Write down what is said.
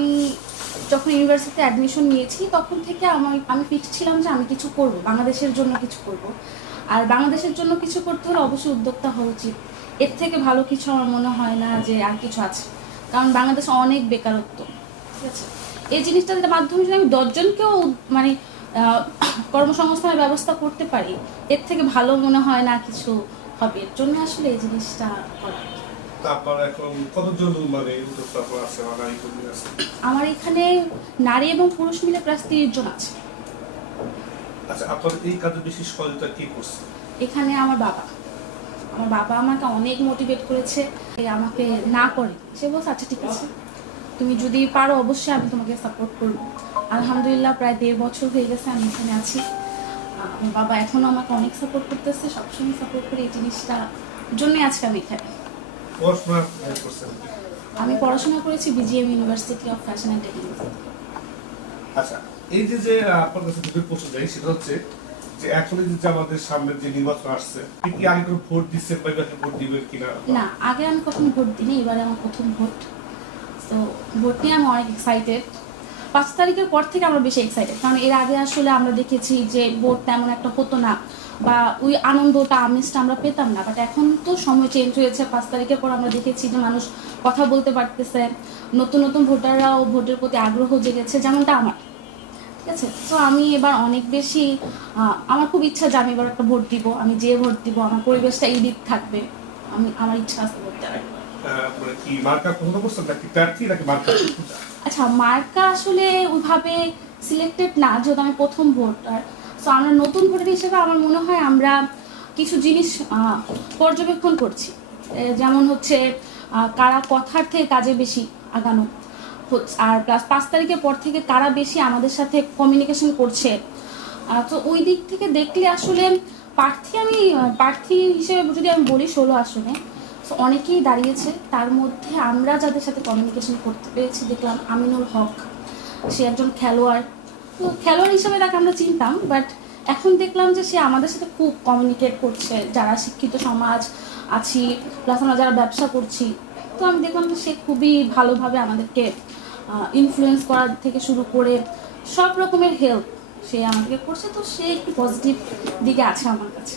আমি যখন ইউনিভার্সিটিতে অ্যাডমিশন নিয়েছি তখন থেকে আমি ফিক্স ছিলাম যে আমি কিছু করব, বাংলাদেশের জন্য কিছু করব। আর বাংলাদেশের জন্য কিছু করতে হলে অবশ্যই উদ্যোক্তা হওয়া উচিত। এর থেকে ভালো কিছু আমার মনে হয় না যে আর কিছু আছে, কারণ বাংলাদেশে অনেক বেকারত্ব। ঠিক আছে, এই জিনিসটার মাধ্যমে যদি আমি 10 জনকেও মানে কর্মসংস্থানের ব্যবস্থা করতে পারি, এর থেকে ভালো মনে হয় না কিছু হবে। এর জন্য আসলে এই জিনিসটা করা। তারপর এখন কতজন মানে উদ্যোক্তা আছে বা নারী কর্মী আছে? আমার এখানে নারী এবং পুরুষ মিলে প্রায় 30 জন আছে। আচ্ছা, আপনার এই কাজে বেশি সহযোগিতা কে করছে? এখানে আমার বাবা আমাকে অনেক মোটিভেট করেছে। আমাকে না করে সে বলছে আচ্ছা ঠিক আছে, তুমি যদি পারো অবশ্যই আমি তোমাকে সাপোর্ট করবো। আলহামদুলিল্লাহ প্রায় 1.5 বছর হয়ে গেছে আমি এখানে আছি। আমার বাবা এখনো আমাকে অনেক সাপোর্ট করতেছে, সবসময় সাপোর্ট করে। এই জিনিসটা জন্যই আজকে আমি এখানে। আমি পড়াশোনা করেছি BGM university of fashion and technology. আচ্ছা, এই যে আপনার কাছে দুটো প্রশ্ন যাই, সেটা হচ্ছে যে এখন যে আমাদের সামনে যে নির্বাচন আসছে, আপনি কি আগে কোনো ভোট দিচ্ছেন বা এবার ভোট দিবেন কিনা? না, আগে আমি কখনো ভোট দিইনি, এবারে আমার প্রথম ভোট। তো ভোট নিয়ে আমি অনেক এক্সাইটেড। 5 তারিখের পর থেকে আমরা বেশি এক্সাইটেড, কারণ এর আগে আসলে আমরা দেখেছি যে ভোট তেমন একটা হতো না, বা ওই আনন্দটা আমেজটা আমরা পেতাম না। বাট এখন তো সময় চেঞ্জ হয়েছে। 5 তারিখের পর আমরা দেখেছি যে মানুষ কথা বলতে পারতেছে, নতুন নতুন ভোটাররাও ভোটের প্রতি আগ্রহ জেগেছে, যেমনটা আমার। ঠিক আছে, তো আমি এবার অনেক বেশি আমার খুব ইচ্ছা যে আমি এবার একটা ভোট দিব। আমি যে ভোট দিব আমার পরিবেশটা এই দিক থাকবে, আমার ইচ্ছা আছে ভোট দেওয়ার। কি মার্কা পছন্দ করছেন নাকি প্রার্থী নাকি মার্কা? আচ্ছা, মার্কা আসলে ওইভাবে সিলেক্টেড না, যেহেতু আমি প্রথম ভোটার। সো আমরা নতুন ভোটার হিসেবে আমার মনে হয় আমরা কিছু জিনিস পর্যবেক্ষণ করছি। যেমন হচ্ছে কারা কথার থেকে কাজে বেশি আগানো, আর প্লাস 5 তারিখের পর থেকে কারা বেশি আমাদের সাথে কমিউনিকেশন করছে। তো ওই দিক থেকে দেখলে আসলে প্রার্থী হিসেবে যদি আমি বলি 16 আসনে অনেকেই দাঁড়িয়েছে। তার মধ্যে আমরা যাদের সাথে কমিউনিকেশন করতে পেরেছি দেখলাম আমিনুল হক, সে একজন খেলোয়াড়। তো খেলোয়াড় হিসেবে তাকে আমরা চিনতাম, বাট এখন দেখলাম যে সে আমাদের সাথে খুব কমিউনিকেট করছে, যারা শিক্ষিত সমাজ আছি প্লাস আমরা যারা ব্যবসা করছি। তো আমি দেখলাম যে সে খুবই ভালোভাবে আমাদেরকে ইনফ্লুয়েন্স করার থেকে শুরু করে সব রকমের হেল্প সে আমাদেরকে করছে। তো সে একটু পজিটিভ দিকে আছে আমার কাছে।